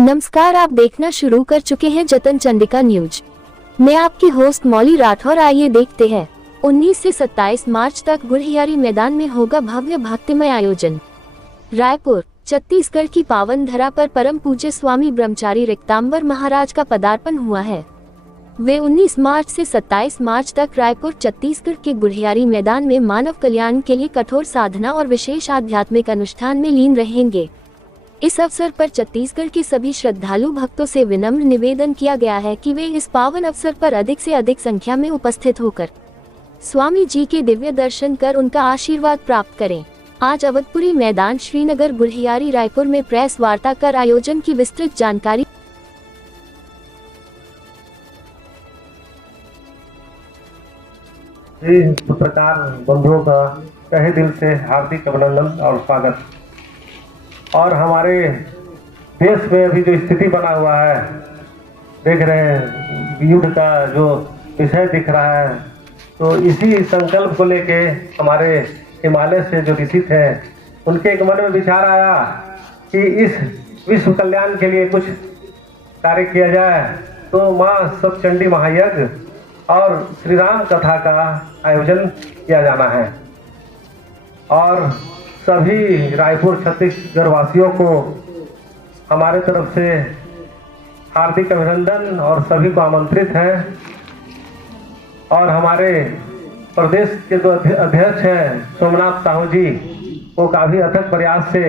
नमस्कार, आप देखना शुरू कर चुके हैं जतन चंडिका न्यूज। मैं आपकी होस्ट मौली राठौर। आइए देखते हैं 19 से 27 मार्च तक गुढ़ियारी मैदान में होगा भव्य भक्तिमय आयोजन। रायपुर, छत्तीसगढ़ की पावन धरा पर परम पूज्य स्वामी ब्रह्मचारी रिक्तांबर महाराज का पदार्पण हुआ है। वे 19 मार्च से 27 मार्च तक रायपुर छत्तीसगढ़ के गुढ़ियारी मैदान में मानव कल्याण के लिए कठोर साधना और विशेष आध्यात्मिक अनुष्ठान में लीन रहेंगे। इस अवसर पर छत्तीसगढ़ के सभी श्रद्धालु भक्तों से विनम्र निवेदन किया गया है कि वे इस पावन अवसर पर अधिक से अधिक संख्या में उपस्थित होकर स्वामी जी के दिव्य दर्शन कर उनका आशीर्वाद प्राप्त करें। आज अवधपुरी मैदान श्रीनगर गुढ़ियारी रायपुर में प्रेस वार्ता कर आयोजन की विस्तृत जानकारी पत्रकार बंधुओं का तहे दिल से हार्दिक अभिनंदन और स्वागत। और हमारे देश में अभी जो स्थिति बना हुआ है, देख रहे हैं युद्ध का जो विषय दिख रहा है, तो इसी संकल्प को लेके हमारे हिमालय से जो ऋषि थे उनके एक मन में विचार आया कि इस विश्व कल्याण के लिए कुछ कार्य किया जाए। तो माँ सप्तचंडी महायज्ञ और श्री राम कथा का आयोजन किया जाना है और सभी रायपुर छत्तीसगढ़ वासियों को हमारे तरफ से हार्दिक अभिनंदन और सभी को आमंत्रित है। और हमारे प्रदेश के जो अध्यक्ष हैं सोमनाथ साहू जी, वो काफी अथक प्रयास से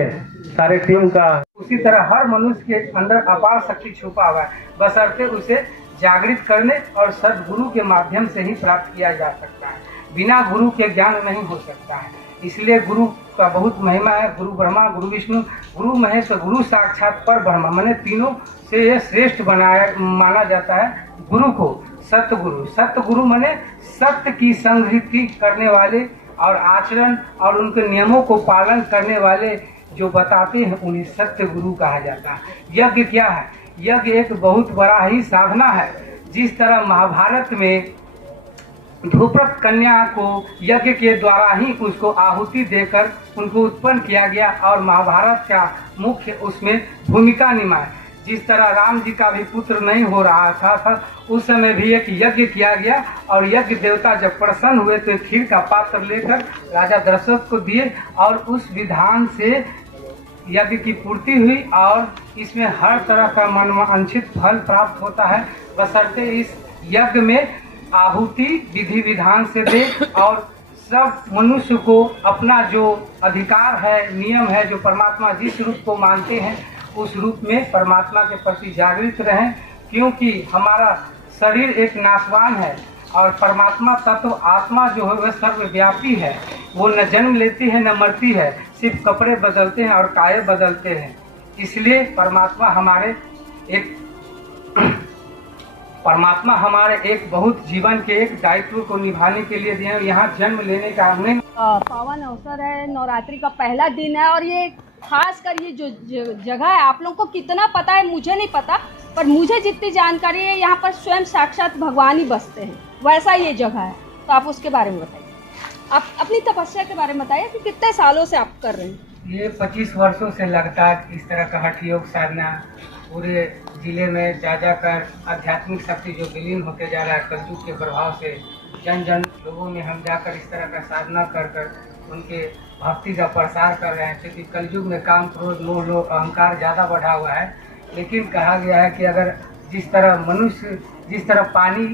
सारे टीम का उसी तरह हर मनुष्य के अंदर अपार शक्ति छुपा हुआ है, बशर्ते उसे जागृत करने और सद्गुरु के माध्यम से ही प्राप्त किया जा सकता है। बिना गुरु के ज्ञान नहीं हो सकता है। इसलिए गुरु का बहुत महिमा है। गुरु ब्रह्मा, गुरु विष्णु, गुरु महेश, गुरु साक्षात पर ब्रह्मा, माने तीनों से यह श्रेष्ठ माना जाता है गुरु को। सतगुरु, सतगुरु माने सत्य की संगति करने वाले और आचरण और उनके नियमों को पालन करने वाले जो बताते हैं उन्हें सत्य गुरु कहा जाता है। यज्ञ क्या है? यज्ञ एक बहुत बड़ा ही साधना है। जिस तरह महाभारत में ध्रुपद कन्या को यज्ञ के द्वारा ही उसको आहुति देकर उनको उत्पन्न किया गया और महाभारत का मुख्य उसमें भूमिका निभाई। जिस तरह राम जी का भी पुत्र नहीं हो रहा था उस समय भी एक यज्ञ किया गया और यज्ञ देवता जब प्रसन्न हुए तो खीर का पात्र लेकर राजा दशरथ को दिए और उस विधान से यज्ञ की पूर्ति हुई और इसमें हर तरह का मनवांछित फल प्राप्त होता है, बशर्ते इस यज्ञ में आहुति विधि विधान से दे और सब मनुष्य को अपना जो अधिकार है, नियम है, जो परमात्मा जिस रूप को मानते हैं उस रूप में परमात्मा के प्रति जागृत रहें। क्योंकि हमारा शरीर एक नाशवान है और परमात्मा तत्व आत्मा जो है वह सर्वव्यापी है। वो न जन्म लेती है न मरती है, सिर्फ कपड़े बदलते हैं और काये बदलते हैं। इसलिए परमात्मा हमारे एक बहुत जीवन के एक दायित्व को निभाने के लिए दिए। यहाँ जन्म लेने का हमने पावन अवसर है, नवरात्रि का पहला दिन है और ये खास कर ये जो जगह है, आप लोगों को कितना पता है मुझे नहीं पता, पर मुझे जितनी जानकारी है यहाँ पर स्वयं साक्षात भगवान ही बसते हैं, वैसा ये जगह है। तो आप उसके बारे में बताइए, आप अपनी तपस्या के बारे में बताइए कि कितने सालों से आप कर रहे हैं। ये 25 वर्षों से लगातार इस तरह का हठ योग साधना पूरे जिले में जा कर आध्यात्मिक शक्ति जो विलीन होते जा रहा है कलयुग के प्रभाव से, जन जन लोगों में हम जाकर इस तरह का साधना कर उनके भक्ति का प्रसार कर रहे हैं। क्योंकि कलयुग में काम, क्रोध, मोह, लोभ, अहंकार ज़्यादा बढ़ा हुआ है। लेकिन कहा गया है कि अगर जिस तरह पानी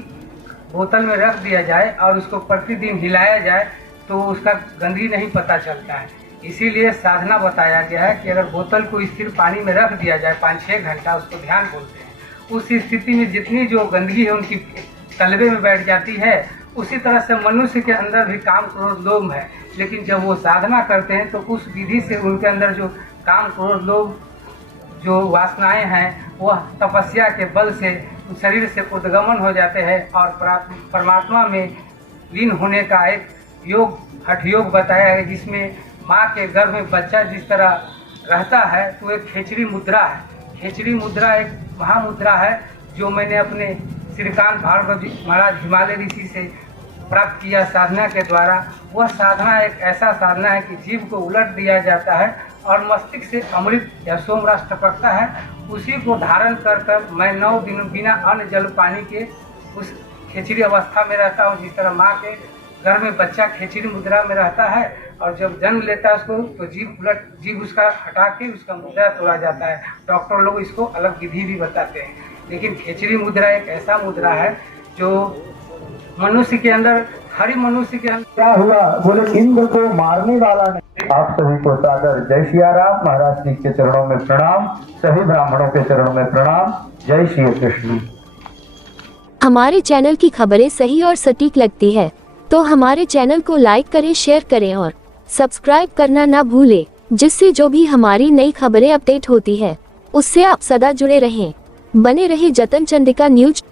बोतल में रख दिया जाए और उसको प्रतिदिन हिलाया जाए तो उसका गंदगी नहीं पता चलता है। इसीलिए साधना बताया गया है कि अगर बोतल को स्थिर पानी में रख दिया जाए 5-6 घंटा, उसको ध्यान बोलते हैं, उस स्थिति में जितनी जो गंदगी है उनकी तलबे में बैठ जाती है। उसी तरह से मनुष्य के अंदर भी काम, क्रोध, लोभ है, लेकिन जब वो साधना करते हैं तो उस विधि से उनके अंदर जो काम, क्रोध, लोभ जो वासनाएं हैं वह तपस्या के बल से शरीर से उद्गमन हो जाते हैं और परमात्मा में लीन होने का एक योग, हठ योग बताया है, जिसमें माँ के गर्भ में बच्चा जिस तरह रहता है तो एक खेचरी मुद्रा है। खेचरी मुद्रा एक महामुद्रा है जो मैंने अपने श्रीकांत भार्गव महाराज हिमालय ऋषि से प्राप्त किया साधना के द्वारा। वह साधना एक ऐसा साधना है कि जीव को उलट दिया जाता है और मस्तिष्क से अमृत या सोम रस टपकता है। उसी को धारण कर कर मैं 9 दिन बिना अन्न जल पानी के उस खेचड़ी अवस्था में रहता हूँ। जिस तरह माँ के घर में बच्चा खेचड़ी मुद्रा में रहता है और जब जन्म लेता है उसको तो जीभ उसका हटा के उसका मुद्रा तोड़ा जाता है। डॉक्टर लोग इसको अलग विधि भी बताते हैं, लेकिन खेचड़ी मुद्रा एक ऐसा मुद्रा है जो मनुष्य के अंदर, हर मनुष्य के अंदर क्या हुआ, बोले इंद्र को मारने वाला नहीं। आप सभी को सादर जय सिया राम। महाराज जी के चरणों में प्रणाम, सभी ब्राह्मणों के चरणों में प्रणाम। जय श्री कृष्ण। हमारे चैनल की खबरें सही और सटीक लगती है तो हमारे चैनल को लाइक करें, शेयर करें और सब्सक्राइब करना ना भूलें, जिससे जो भी हमारी नई खबरें अपडेट होती है उससे आप सदा जुड़े रहें। बने रहे जतन चंडिका न्यूज।